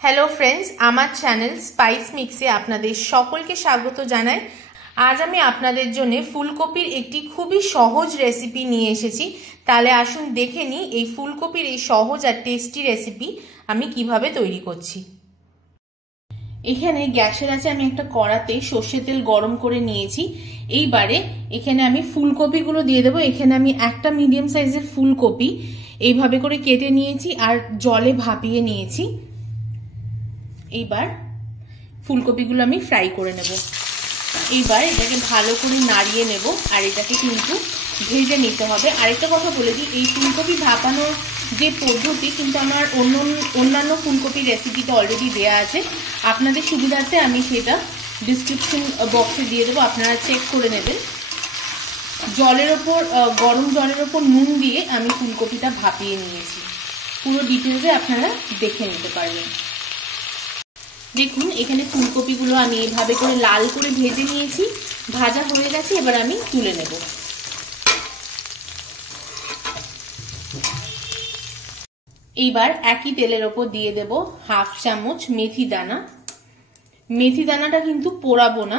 Hello friends, आमार channel spice मिक्से आपनादेर सकलके स्वागत जानाई। आज आमी आपनादेर जोन्नो फुलकपिर एकटी खूबई सहज रेसिपि निये एसेछि। ताहले आसुन देखे निई एई फुलकपिर एई सहज आर टेस्टी रेसिपि आमी किभाबे तैरी करछि। एखाने ग्यासेर आंचे आमी एकटा कड़ाते सर्षेर तेल गरम करे नियेछि। एइबारे एखाने आमी फुलकपिगुलो दिये देब। एखाने आमी एकटा मिडियाम साइजेर फुलकपि এইভাবে করে কেটে নিয়েছি আর জলে ভাপিয়ে নিয়েছি। এইবার ফুলকপিগুলো আমি ফ্রাই করে নেব। এইবার এটাকে ভালো করে নাড়িয়ে নেব আর এটাকে কিন্তু ভেজে নিতে হবে। আরেকটা কথা বলে দিই, এই ফুলকপি ভাপানোর যে পদ্ধতি কিন্তু আমার অন্যান্য ফুলকপি রেসিপিতে অলরেডি দেয়া আছে। আপনাদের সুবিধার্থে আমি সেটা ডেসক্রিপশন বক্সে দিয়ে দেবো, আপনারা চেক করে নেবেন। জলের ওপর গরম জলের ওপর নুন দিয়ে আমি ফুলকপিটা ভাপিয়ে নিয়েছি। পুরো ডিটেইলসে আপনারা দেখে নিতে পারবেন। দেখুন এখানে ফুলকপিগুলো আমি এইভাবে করে লাল করে ভেজে নিয়েছি। ভাজা হয়ে গেছে, এবার আমি তুলে নেব। এইবার একই তেলের ওপর দিয়ে দেব হাফ চামচ মেথি দানা। মেথি দানাটা কিন্তু পোড়াবো না,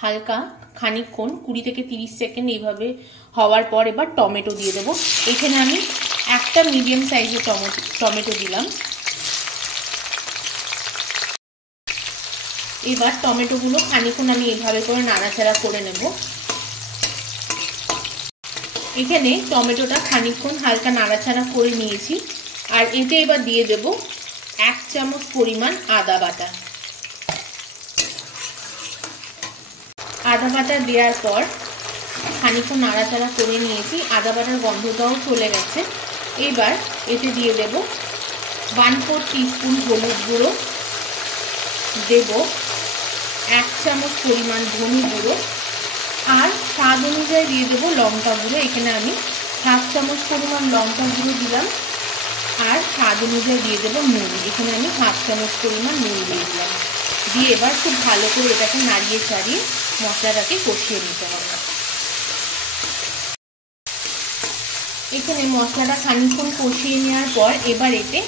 হালকা খানিকক্ষণ 20 থেকে 30 সেকেন্ড এইভাবে হওয়ার পর এবার টমেটো দিয়ে দেব। এখানে আমি একটা মিডিয়াম সাইজের টমেটো দিলাম। এবার টমেটোগুলো খানিকক্ষণ আমি এইভাবে করে নাড়াচাড়া করে নেব। এখানে টমেটোটা খানিকক্ষণ হালকা নাড়াচাড়া করে নিয়েছি আর এতে এবার দিয়ে দেব 1 চামচ পরিমাণ আদা বাটা। আদা বাটা দেওয়ার পর খানিকক্ষণ নাড়াচাড়া করে নিয়েছি, আদা বাটার গন্ধটাও চলে গেছে। এবার এতে দিয়ে দেব 1/4 টিস্পুন হলুদ গুঁড়ো, দেব 1 চামচ পরিমাণ ধনে গুঁড়ো আর স্বাদ অনুযায়ী দিয়ে দেব লঙ্কা গুঁড়ো। এখানে আমি হাফ চামচ পরিমাণ লঙ্কা গুঁড়ো দিলাম আর স্বাদ অনুযায়ী দিয়ে দেব নুন। এখানে আমি হাফ চামচ পরিমাণ নুন দিয়ে দিলাম। দিয়ে এবার খুব ভালো করে এটাকে নাড়িয়ে চাড়িয়ে মশলাটাকে কষিয়ে নিতে হবে। এখানে মশলাটা খানিকক্ষণ কষিয়ে নেওয়ার পর এবার এতে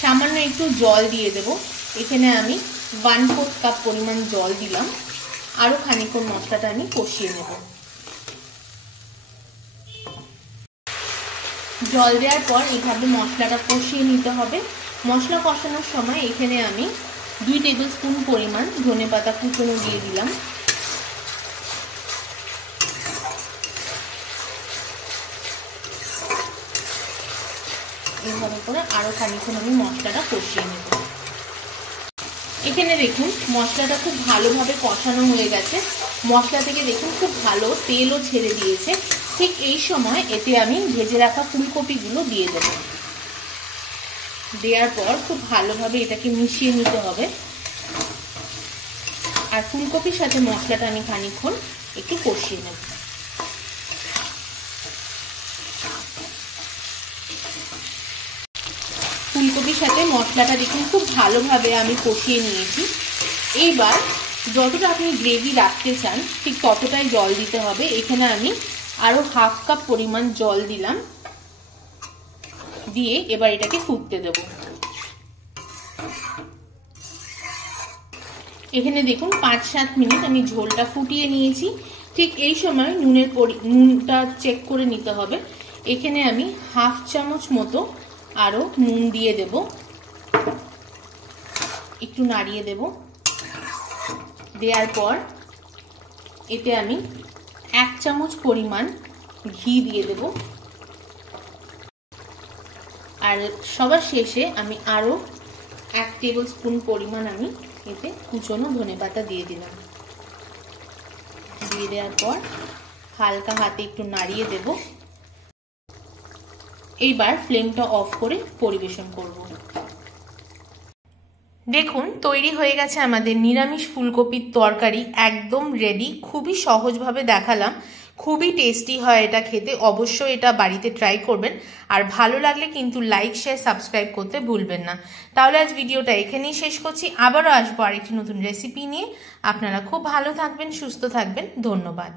সামান্য একটু জল দিয়ে দেব। এখানে আমি 1/4 কাপ পরিমাণ জল দিলাম। আরো খানিকক্ষণ মশলাটা আমি কষিয়ে নেব। জল দেওয়ার পর এইভাবে মশলাটা কষিয়ে নিতে হবে। মশলা কষানোর সময় এখানে আমি 2 টেবিল স্পুন পরিমাণ ধনেপাতা কুচনো দিয়ে দিলাম। এইভাবে করে আরো খানিকক্ষণ আমি মশলাটা কষিয়ে নেব। এখানে দেখুন মশলাটা খুব ভালোভাবে কষানো হয়ে গেছে। মশলা থেকে দেখুন খুব ভালো তেলও ছেড়ে দিয়েছে। ঠিক এই সময় এতে আমি ভেজে রাখা ফুলকপিগুলো দিয়ে দেব। দেওয়ার পর খুব ভালোভাবে এটাকে মিশিয়ে নিতে হবে আর ফুলকপির সাথে মশলাটা আমি খানিকক্ষণ একটু কষিয়ে নেব। ফুলকপির সাথে মশলাটা দেখুন খুব ভালোভাবে আমি কষিয়ে নিয়েছি। এইবার যতটা আপনি গ্রেভি রাখতে চান ঠিক ততটাই জল দিতে হবে। এখানে আমি আরো হাফ কাপ পরিমাণ জল দিলাম। দিয়ে এবার এটাকে ফুটতে দেব। এখানে দেখুন 5-7 মিনিট আমি ঝোলটা ফুটিয়ে নিয়েছি। ঠিক এই সময় নুনটা চেক করে নিতে হবে। এখানে আমি হাফ চামচ মতো আরো নুন দিয়ে দেব। একটু নাড়িয়ে দেব। দেওয়ার পর এতে আমি 1 চামচ পরিমাণ ঘি দিয়ে দেব আর সবার শেষে আমি আরো 1 টেবিল স্পুন পরিমাণ আমি এতে কুচনো ধনেপাতা দিয়ে দিলাম। দিয়ে দেওয়ার পর হালকা হাতে একটু নাড়িয়ে দেব। এইবার ফ্লেমটা অফ করে পরিবেশন করব। দেখুন তৈরি হয়ে গেছে আমাদের নিরামিষ ফুলকপির তরকারি, একদম রেডি। খুবই সহজভাবে দেখালাম, খুবই টেস্টি হয় এটা খেতে। অবশ্যই এটা বাড়িতে ট্রাই করবেন আর ভালো লাগলে কিন্তু লাইক শেয়ার সাবস্ক্রাইব করতে ভুলবেন না। তাহলে আজ ভিডিওটা এখানেই শেষ করছি। আবারও আসবো আরেকটি নতুন রেসিপি নিয়ে। আপনারা খুব ভালো থাকবেন, সুস্থ থাকবেন। ধন্যবাদ।